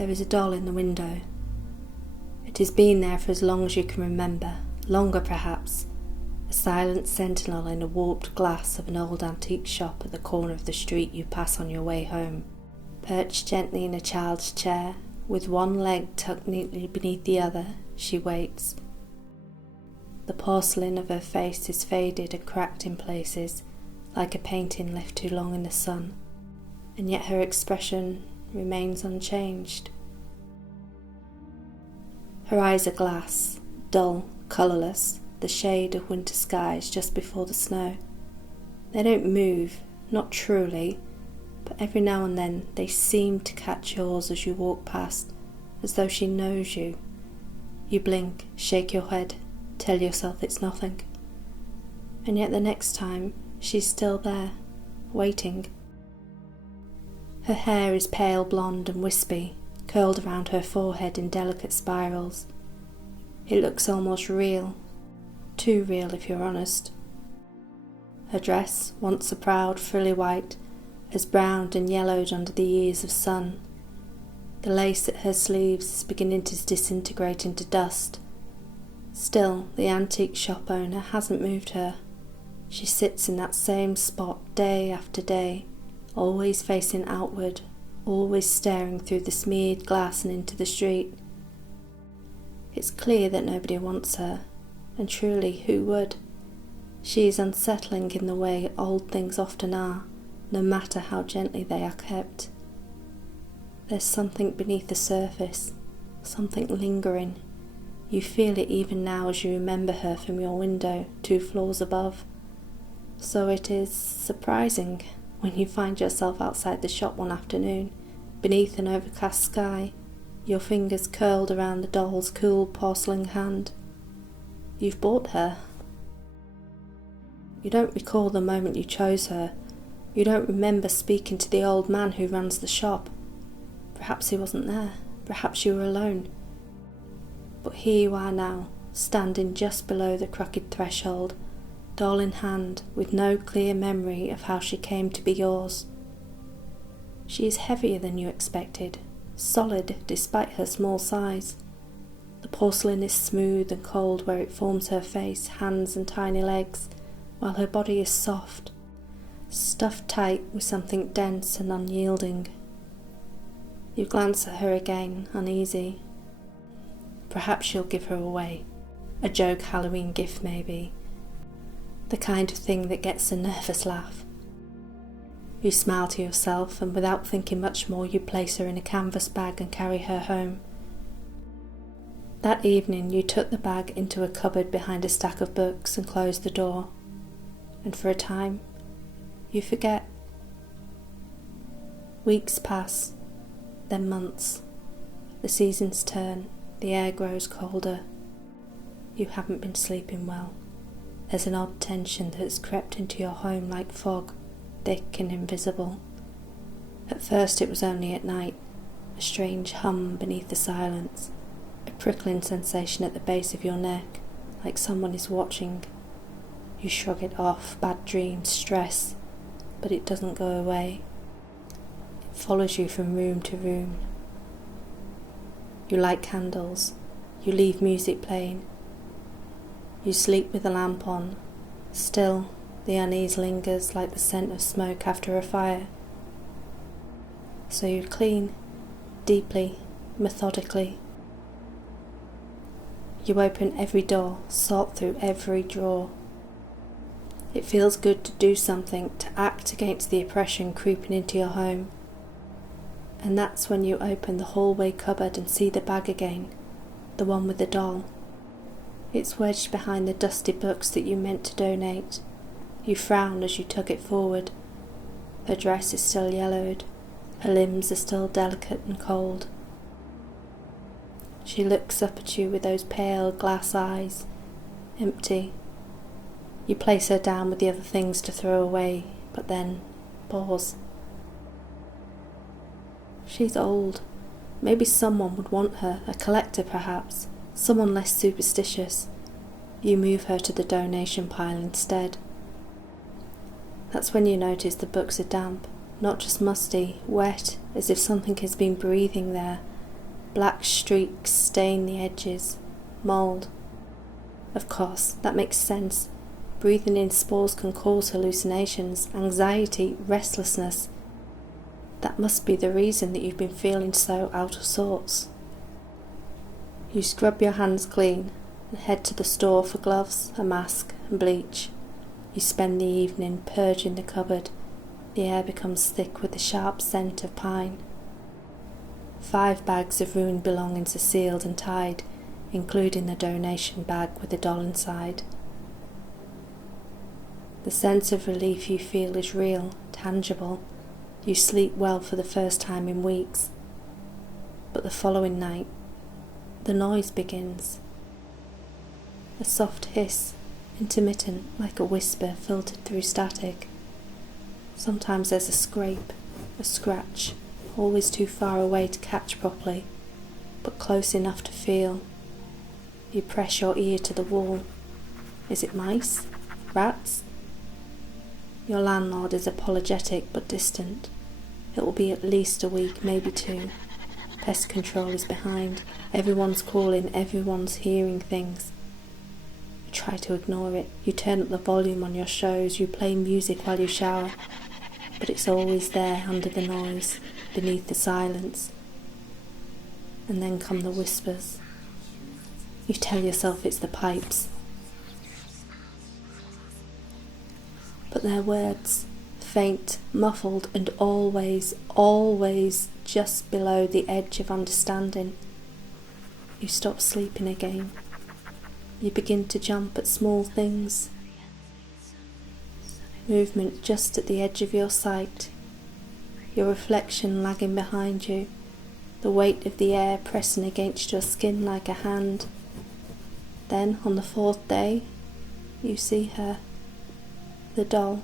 there is a doll in the window. It has been there for as long as you can remember, longer perhaps, a silent sentinel in a warped glass of an old antique shop at the corner of the street you pass on your way home. Perched gently in a child's chair, with one leg tucked neatly beneath the other, she waits. The porcelain of her face is faded and cracked in places, like a painting left too long in the sun, and yet her expression remains unchanged. Her eyes are glass, dull, colourless, the shade of winter skies just before the snow. They don't move, not truly, but every now and then they seem to catch yours as you walk past, as though she knows you. You blink, shake your head, tell yourself it's nothing. And yet the next time, she's still there, waiting. Her hair is pale blonde and wispy, curled around her forehead in delicate spirals. It looks almost real, too real if you're honest. Her dress, once a proud, frilly white, has browned and yellowed under the years of sun. The lace at her sleeves is beginning to disintegrate into dust. Still, the antique shop owner hasn't moved her. She sits in that same spot day after day, always facing outward, always staring through the smeared glass and into the street. It's clear that nobody wants her, and truly, who would? She is unsettling in the way old things often are, no matter how gently they are kept. There's something beneath the surface, something lingering. You feel it even now as you remember her from your window 2 floors above. So it is surprising when you find yourself outside the shop one afternoon, beneath an overcast sky, your fingers curled around the doll's cool porcelain hand. You've bought her. You don't recall the moment you chose her. You don't remember speaking to the old man who runs the shop. Perhaps he wasn't there. Perhaps you were alone. But here you are now, standing just below the crooked threshold, doll in hand, with no clear memory of how she came to be yours. She is heavier than you expected, solid despite her small size. The porcelain is smooth and cold where it forms her face, hands and tiny legs, while her body is soft, stuffed tight with something dense and unyielding. You glance at her again, uneasy. Perhaps you'll give her away. A joke Halloween gift maybe. The kind of thing that gets a nervous laugh. You smile to yourself, and without thinking much more you place her in a canvas bag and carry her home. That evening you took the bag into a cupboard behind a stack of books and closed the door. And for a time, you forget. Weeks pass, then months. The seasons turn, the air grows colder. You haven't been sleeping well. There's an odd tension that has crept into your home like fog, thick and invisible. At first it was only at night, a strange hum beneath the silence, a prickling sensation at the base of your neck, like someone is watching. You shrug it off, bad dreams, stress, but it doesn't go away. It follows you from room to room. You light candles, you leave music playing. You sleep with the lamp on. Still, the unease lingers like the scent of smoke after a fire. So you clean, deeply, methodically. You open every door, sort through every drawer. It feels good to do something, to act against the oppression creeping into your home. And that's when you open the hallway cupboard and see the bag again, the one with the doll. It's wedged behind the dusty books that you meant to donate. You frown as you tug it forward. Her dress is still yellowed. Her limbs are still delicate and cold. She looks up at you with those pale glass eyes, empty. You place her down with the other things to throw away, but then pause. She's old. Maybe someone would want her, a collector perhaps. Someone less superstitious. You move her to the donation pile instead. That's when you notice the books are damp, not just musty, wet, as if something has been breathing there, Black streaks stain the edges. Mould. Of course, that makes sense. Breathing in spores can cause hallucinations, anxiety, restlessness. That must be the reason that you've been feeling so out of sorts. You scrub your hands clean and head to the store for gloves, a mask and bleach. You spend the evening purging the cupboard. The air becomes thick with the sharp scent of pine. 5 bags of ruined belongings are sealed and tied, including the donation bag with the doll inside. The sense of relief you feel is real, tangible. You sleep well for the first time in weeks. But the following night, the noise begins. A soft hiss, intermittent like a whisper filtered through static. Sometimes there's a scrape, a scratch, always too far away to catch properly, but close enough to feel. You press your ear to the wall. Is it mice? Rats? Your landlord is apologetic but distant. It will be at least a week, maybe 2. Pest control is behind. Everyone's calling, everyone's hearing things. You try to ignore it. You turn up the volume on your shows, you play music while you shower. But it's always there under the noise, beneath the silence. And then come the whispers. You tell yourself it's the pipes. But they're words, faint, muffled, and always, always just below the edge of understanding. You stop sleeping again. You begin to jump at small things. Movement just at the edge of your sight. Your reflection lagging behind you. The weight of the air pressing against your skin like a hand. Then, on the 4th day, you see her. The doll.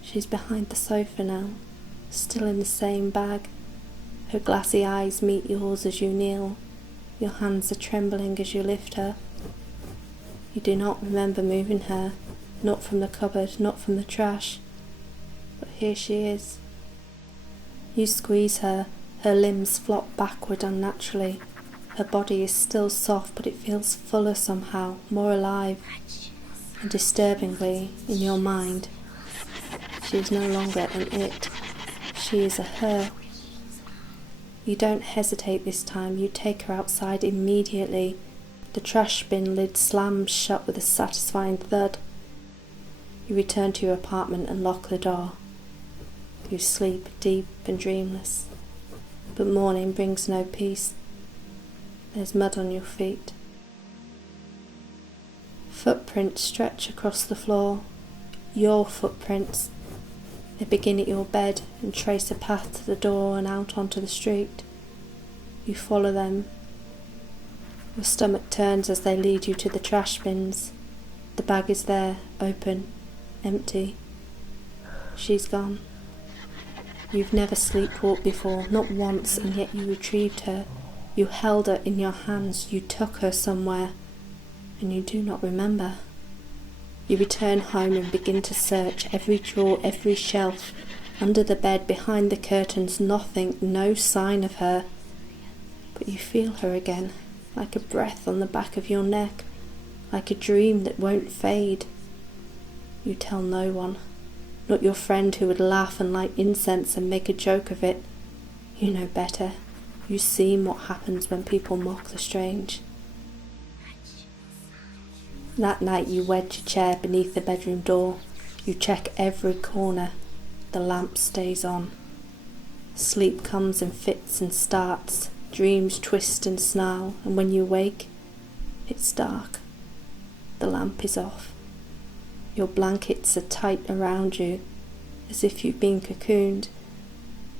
She's behind the sofa now, still in the same bag. Her glassy eyes meet yours as you kneel. Your hands are trembling as you lift her. You do not remember moving her, not from the cupboard, not from the trash. But here she is. You squeeze her, her limbs flop backward unnaturally. Her body is still soft, but it feels fuller somehow, more alive. And disturbingly, in your mind, she is no longer an it. She is a her. You don't hesitate this time. You take her outside immediately. The trash bin lid slams shut with a satisfying thud. You return to your apartment and lock the door. You sleep deep and dreamless. But morning brings no peace. There's mud on your feet. Footprints stretch across the floor. Your footprints. They begin at your bed and trace a path to the door and out onto the street. You follow them. Your stomach turns as they lead you to the trash bins. The bag is there, open, empty. She's gone. You've never sleepwalked before, not once, and yet you retrieved her. You held her in your hands, you took her somewhere, and you do not remember. You return home and begin to search every drawer, every shelf, under the bed, behind the curtains, nothing, no sign of her. But you feel her again, like a breath on the back of your neck, like a dream that won't fade. You tell no one, not your friend who would laugh and light incense and make a joke of it. You know better. You've seen what happens when people mock the strange. That night you wedge a chair beneath the bedroom door. You check every corner. The lamp stays on. Sleep comes in fits and starts. Dreams twist and snarl, and when you wake, it's dark. The lamp is off. Your blankets are tight around you, as if you've been cocooned.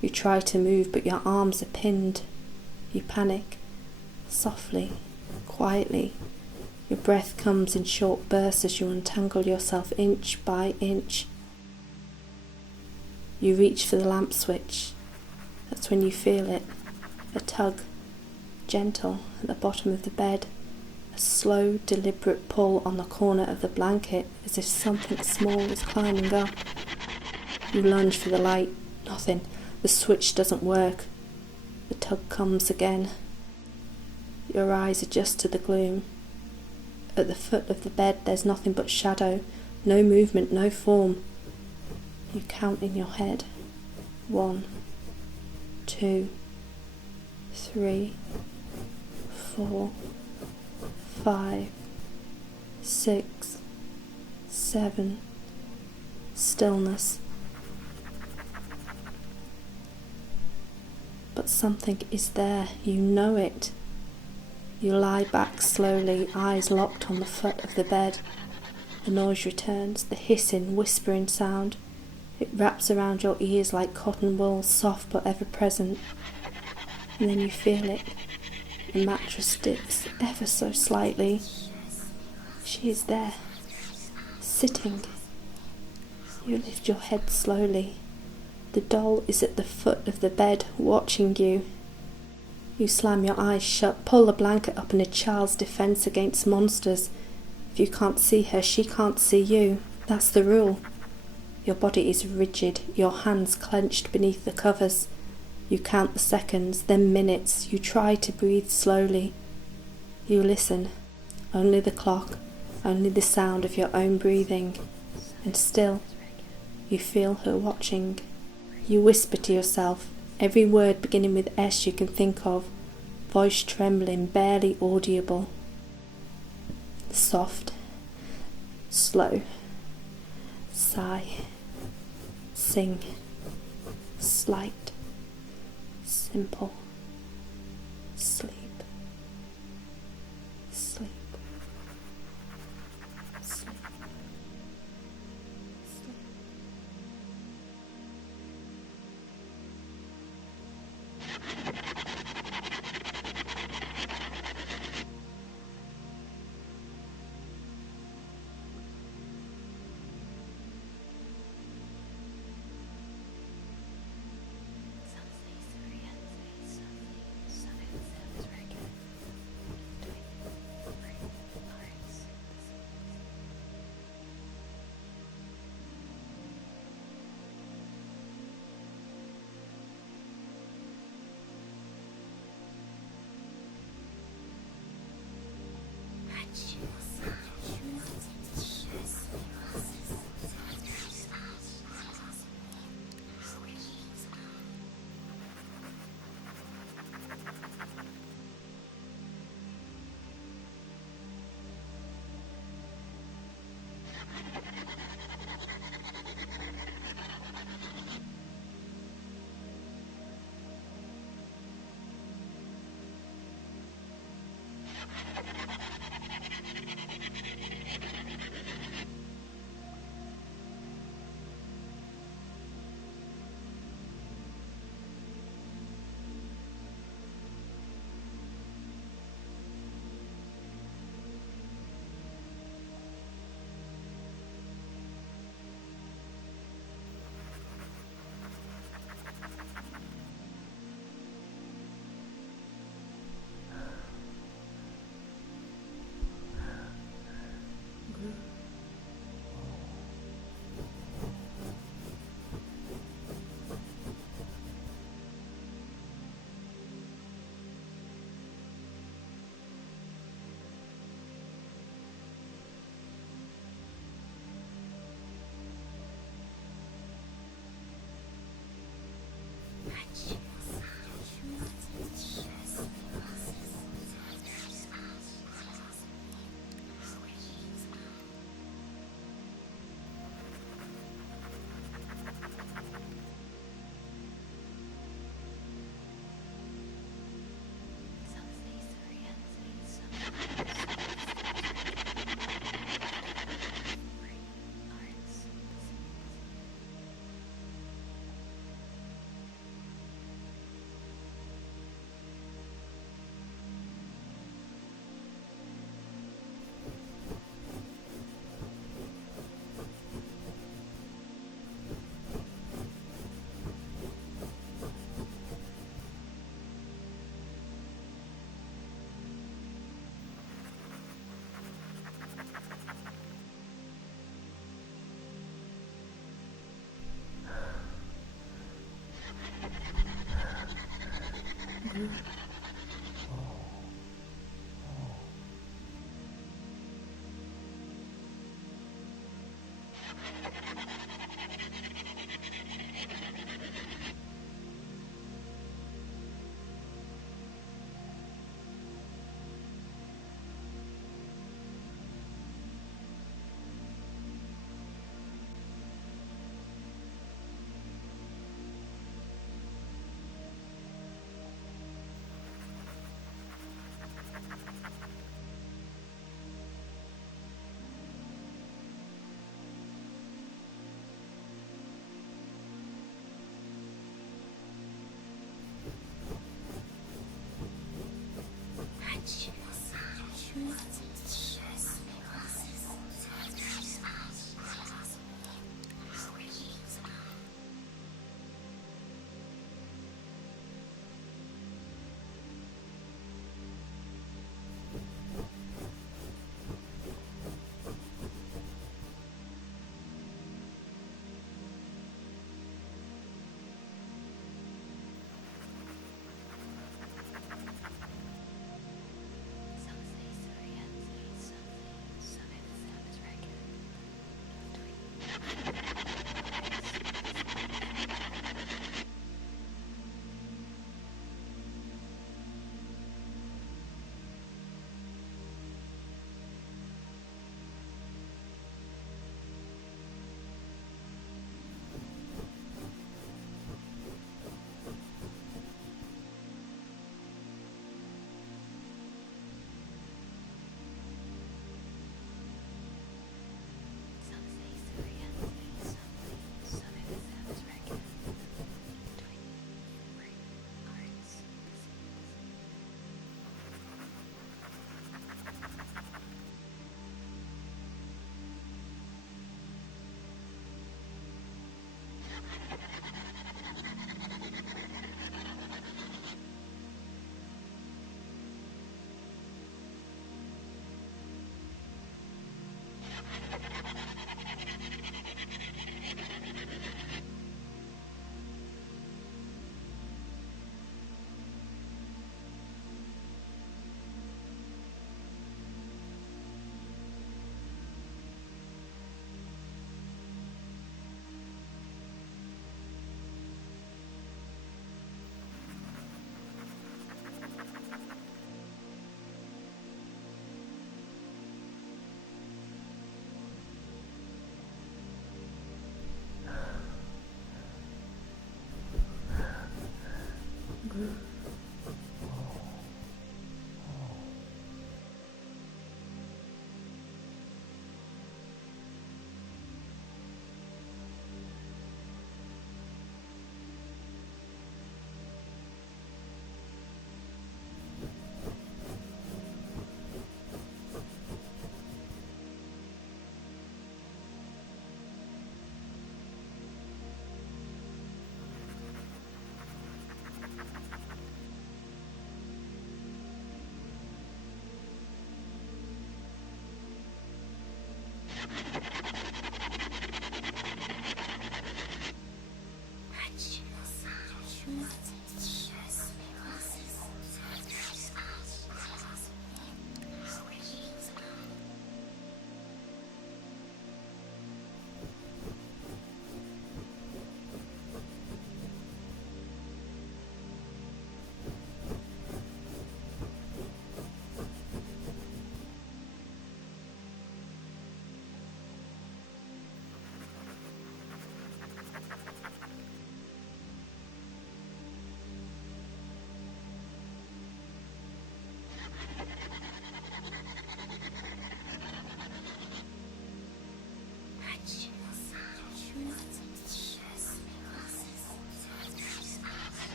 You try to move, but your arms are pinned. You panic. Softly, quietly. Your breath comes in short bursts as you untangle yourself inch by inch. You reach for the lamp switch. That's when you feel it. A tug, gentle, at the bottom of the bed. A slow, deliberate pull on the corner of the blanket, as if something small was climbing up. You lunge for the light. Nothing. The switch doesn't work. The tug comes again. Your eyes adjust to the gloom. At the foot of the bed there's nothing but shadow, no movement, no form. You count in your head. 1, 2, 3, 4, 5, 6, 7. Stillness. But something is there, you know it. You lie back slowly, eyes locked on the foot of the bed. The noise returns, the hissing, whispering sound. It wraps around your ears like cotton wool, soft but ever present. And then you feel it. The mattress dips ever so slightly. She is there, sitting. You lift your head slowly. The doll is at the foot of the bed, watching you. You slam your eyes shut, pull the blanket up in a child's defence against monsters. If you can't see her, she can't see you. That's the rule. Your body is rigid, your hands clenched beneath the covers. You count the seconds, then minutes. You try to breathe slowly. You listen. Only the clock, only the sound of your own breathing. And still, you feel her watching. You whisper to yourself, every word beginning with S you can think of, voice trembling, barely audible. Soft, slow, sigh, sing, slight, simple, sleep, sleep, sleep.